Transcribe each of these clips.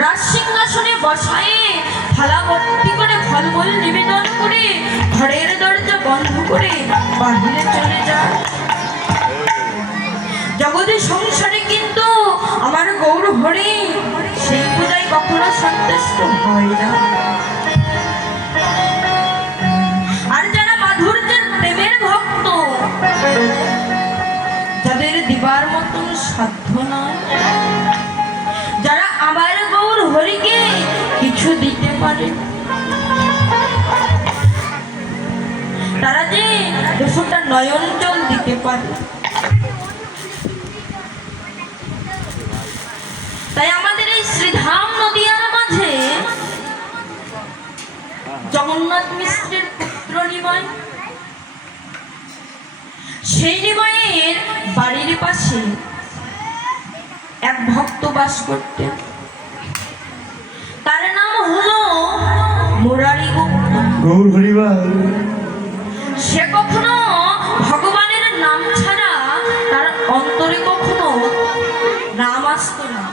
রাজসিংহাসনে বসায়ে থালা ভর্তি করে ফলমূল নিবেদন করে ঘরের দরজা বন্ধ করে বাহিরে চলে যায়। জগতের সংসারে কিন্তু আমার গৌর হরি সেই পূজায় কখনো সন্তুষ্ট হয় না। আর যারা মাধুর্যের প্রেমের ভক্ত, যাদের দিবার মতন সাধ্য নয়, যারা আমার গৌর হরিকে কিছু দিতে পারে, তারা যে 200টা নয়ন জল দিতে পারে। তাই আমাদের এই শ্রীধাম নদিয়ার মাঝে জগন্নাথ মিশ্রের পুত্র নিমাই, সেই নিমাইয়ের বাড়ির পাশে এক ভক্ত বাস করতেন। তার নাম হলো মুরারি গুপ্ত। গৌর হরিবল। সে কখনো ভগবানের নাম ছাড়া তার অন্তরে কখনো নাম আসত না।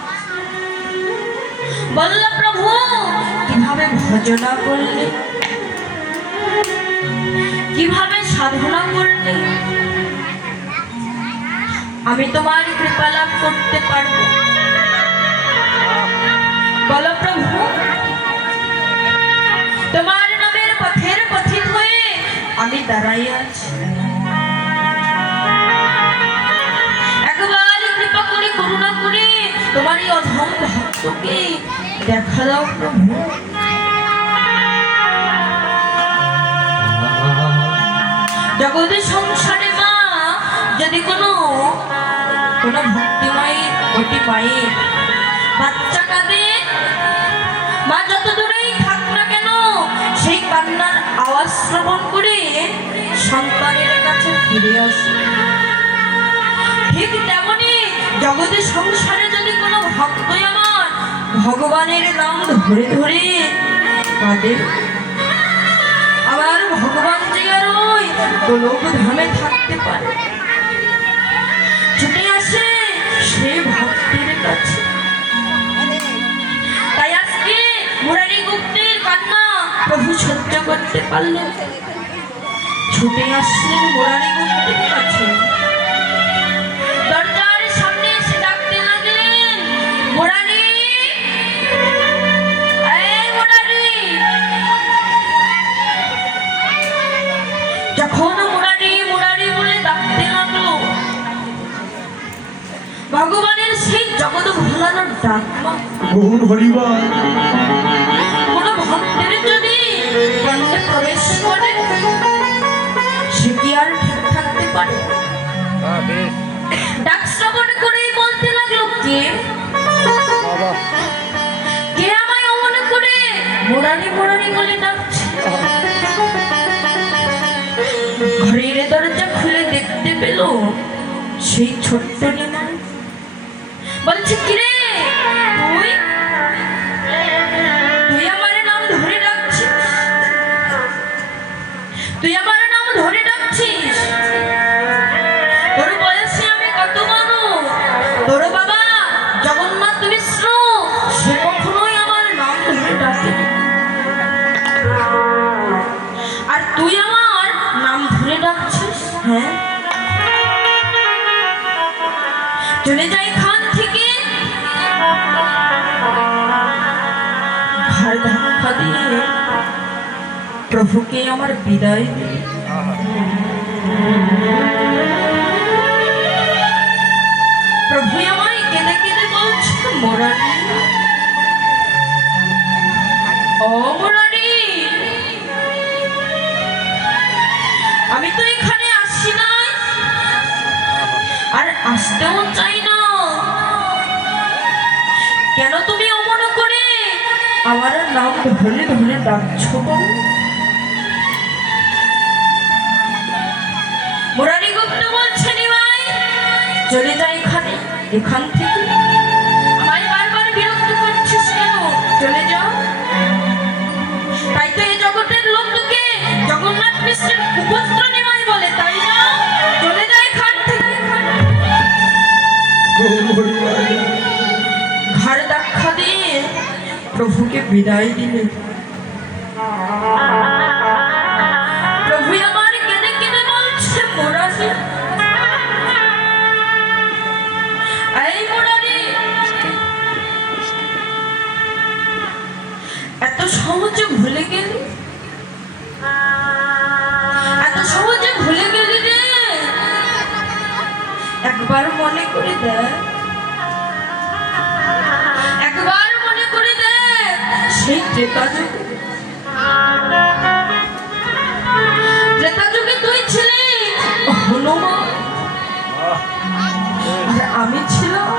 বলল, প্রভু কিভাবে ভজনা করলে, কিভাবে সাধনা করলে আমি তোমার কৃপা লাভ করতে পারবো? বলো প্রভু, তোমার নামের পথের পথিক হয়ে আমি দাঁড়াই আছি, একবার কৃপা করে করুণা করে তোমার এই অধম ভক্তকে দেখা দাও প্রভু। জগতের সংসারে মা যদি কোনো ভক্তিময় অতি পায়ে বাচ্চা কাঁদে, মা যত দূরেই থাক না কেন সেই কান্নার আওয়াজ শ্রবণ করে সন্তানের কাছে ফিরে আসে। ঠিক তেমনি জগতের সংসারে যদি কোনো ভক্ত আমার ভগবানের নাম ধরে ধরে কাঁদে, আমার ভগবান যে আর ওই গোলক ধামে থাকতে পারে, ছুটে আসে সে ভক্তের কাছে। তাই আজকে মুরারি গুপ্তের কান্না প্রভু সহ্য করতে পারলেন, ছুটে আসলেন মুরারি গুপ্তের কাছে। দরজার সামনে এসে ডাকতে লাগলেন, মুরারি, এই মুরারি। যখন মুরারি মুরারি বলে ডাকতে লাগলো, ভগবানের সেই জগৎ ভোলানোর ডাক গৌর হরিবল। কোন ভক্তের যদি কণ্ঠে প্রবেশ করে সে কি আর ঠিক থাকতে পারে? ডাক শ্রবণ করেই বলতে লাগলো, কে কে আমায় অমন করে মুরারি মুরারি বলে ডাকছে? ঘরের দরজা খুলে দেখতে পেল সেই ছোট্ট নিমাই। বলছে, কিরে তুই তুই আমার নাম ধরে ডাকছিস, তুই আমার নাম ধরে ডাকছিস? তোর বয়সে আমি কত বড়, তোর বাবা জগন্নাথ মিশ্র সে কখনোই আমার নাম ধরে ডাকে, আর তুই আমার নাম ধরে ডাকছিস? হ্যাঁ, চলে যাই খান থেকে। ঘর ধাক্কা দিয়ে প্রভুকে আমার বিদায় দিই। প্রভু আমায় কেঁদে কেঁদে বলছে, মুরারি, ও মুরারি, আমি তো এখানে আসি নাই, আর আসতেও চাই না। কেন তুমি অমন করে আমার নাম ধরে ধরে ডাকছো? মুরারি গুপ্ত বলছে, নিমাই চলে যাই এখান থেকে, আমায় বারবার বিরক্ত করছিস কেন? চলে যাও। তাই তো এই জগতের লোককে জগন্নাথ মিশ্রের কুপুত্র নিমাই বলে, তাই না? চলে যায় এখান থেকে। ঘর ধাক্কা দিয়ে প্রভুকে বিদায় দিলে। প্রভু আমার কেঁদে কেঁদে বলছে, মুরারি, এই মুরারি, এত সহজে ভুলে গেলি, এত সহজে ভুলে গেলি রে। একবার মনে করে দেখ, একবার মনে করে দেখ, সেই ত্রেতা যুগে তুই ছিলি হনুমান, আর আমি ছিলাম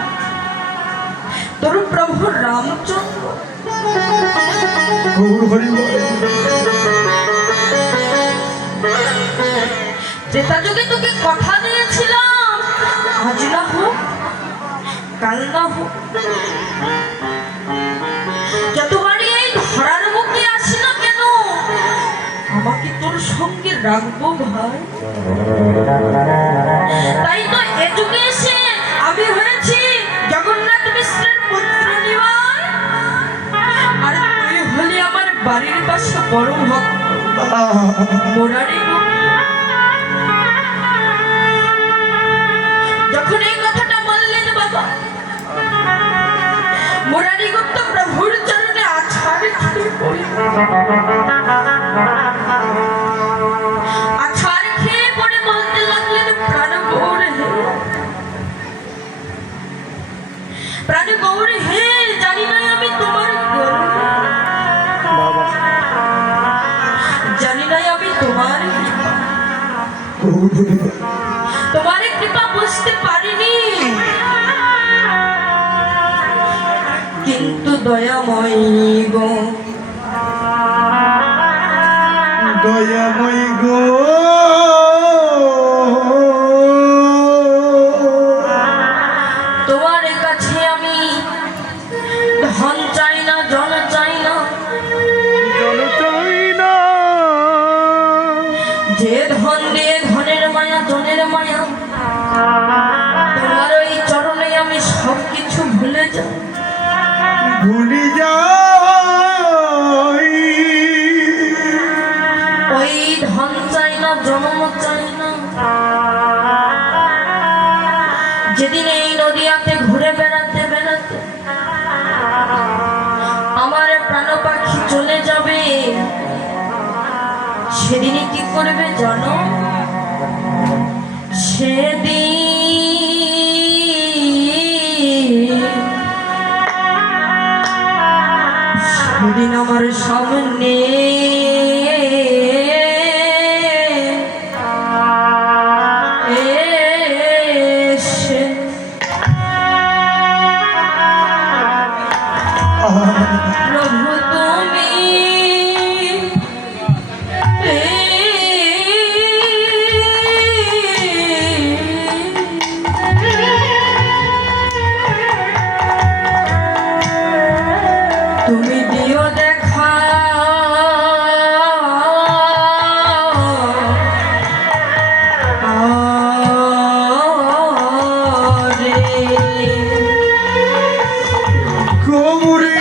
তোর প্রভু রামচন্দ্র। গৌর হরিবল। ত্রেতা যুগে তোকে কথা দিয়েছিলাম, আজ না হোক কাল না হোক, যতবারই এই ধরার মুখে আসি না কেন, আমাকে তোর সঙ্গে রাখবো ভাই। তাই তো এ যুগে এসে আমি হয়েছি জগন্নাথ মিশ্রের পুত্র নিবাই, আর তুই হলি আমার বাড়ির পাশে বড় ভক্ত মুরারি। যখন এই কথাটা বললেন বাবা, মুরারি গুপ্ত প্রভুর চরণে আছাড় খেয়ে পড়লেন। আছাড় খেয়ে পড়ে বলতে লাগলেন, প্রাণ গৌর হে, প্রাণ গৌর হে, জানি না আমি তোমার গরু, জানি না আমি তোমার কৃপা, তোমার কৃপা বুঝতে পারিনি, কিন্তু দয়াময়ী গো, দয়াময়ী গো, তোমার কাছে আমি ধন চাই না, জন চাই না, যে ধন দিয়ে ধনের মায়া, জনের মায়া, তোমার ওই চরণে আমি সব কিছু ভুলে যাই, ভুলে যাই। ওই ধন চাই না, জন্ম চাই না। যেদিন এই নদিয়াতে ঘুরে বেড়াতে বেড়াতে আমার প্রাণ পাখি চলে যাবে, সেদিনই কি করবে জানো? সেদিন আমার সামনে এসে প্রভু তুমি তুমি দিও দেখা, গৌরী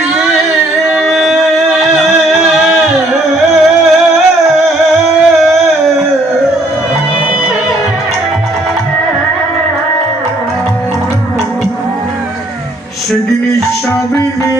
সেদিন সামনে